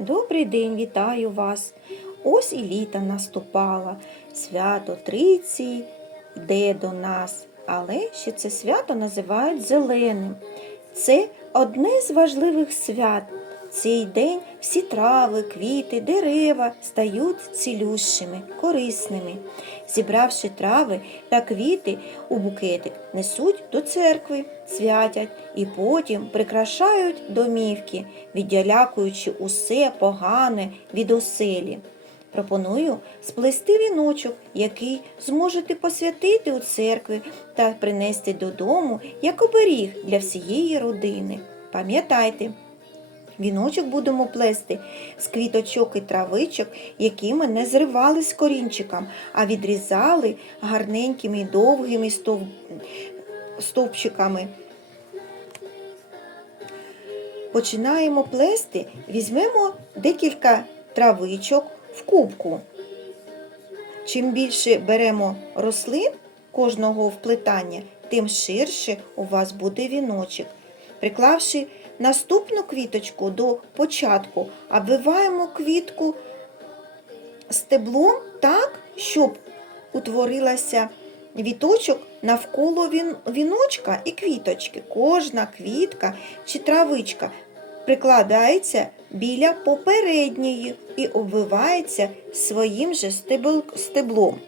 Добрий день, вітаю вас. Ось і літа наступала. Свято Триції йде до нас, але ще це свято називають зеленим. Це одне з важливих свят. Цей день всі трави, квіти, дерева стають цілющими, корисними. Зібравши трави та квіти у букетик, несуть до церкви, святять і потім прикрашають домівки, віддялякуючи усе погане від оселі. Пропоную сплести віночок, який зможете посвятити у церкві та принести додому як оберіг для всієї родини. Пам'ятайте, Віночок будемо плести з квіточок і травичок, які ми не зривали з корінчиком, а відрізали гарненькими довгими стов... стовпчиками. Починаємо плести, візьмемо декілька травичок в кубку. Чим більше беремо рослин кожного вплетання, тим ширше у вас буде віночок. Приклавши наступну квіточку до початку, обвиваємо квітку стеблом так, щоб утворилася віточок навколо віночка і квіточки. Кожна квітка чи травичка прикладається біля попередньої і обвивається своїм же стеблом.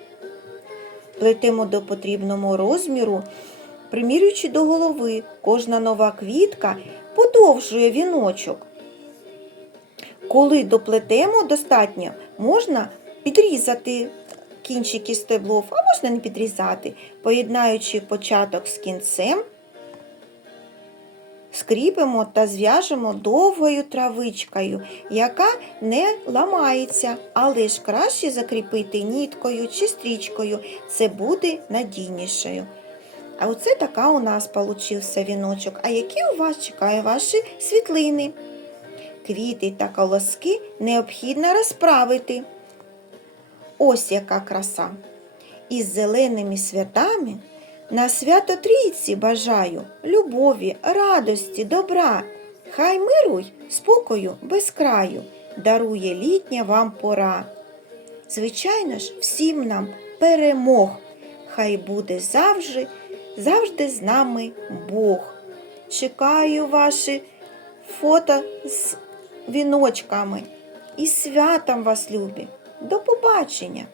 Плетемо до потрібного розміру, примірюючи до голови, кожна нова квітка подовжує віночок. Коли доплетемо достатньо, можна підрізати кінчики стеблов, а можна не підрізати, поєднаючи початок з кінцем, скріпимо та зв'яжемо довгою травичкою, яка не ламається, але ж краще закріпити ніткою чи стрічкою, це буде надійнішою. А оце така у нас получився віночок. А які у вас чекає ваші світлини? Квіти та колоски необхідно розправити. Ось яка краса. Із зеленими святами на свято Трійці бажаю любові, радості, добра. Хай миру й спокою без краю дарує літня вам пора. Звичайно ж, всім нам перемог. Хай буде завжди, завжди з нами Бог. Чекаю ваші фото з віночками. І святом вас любі. До побачення!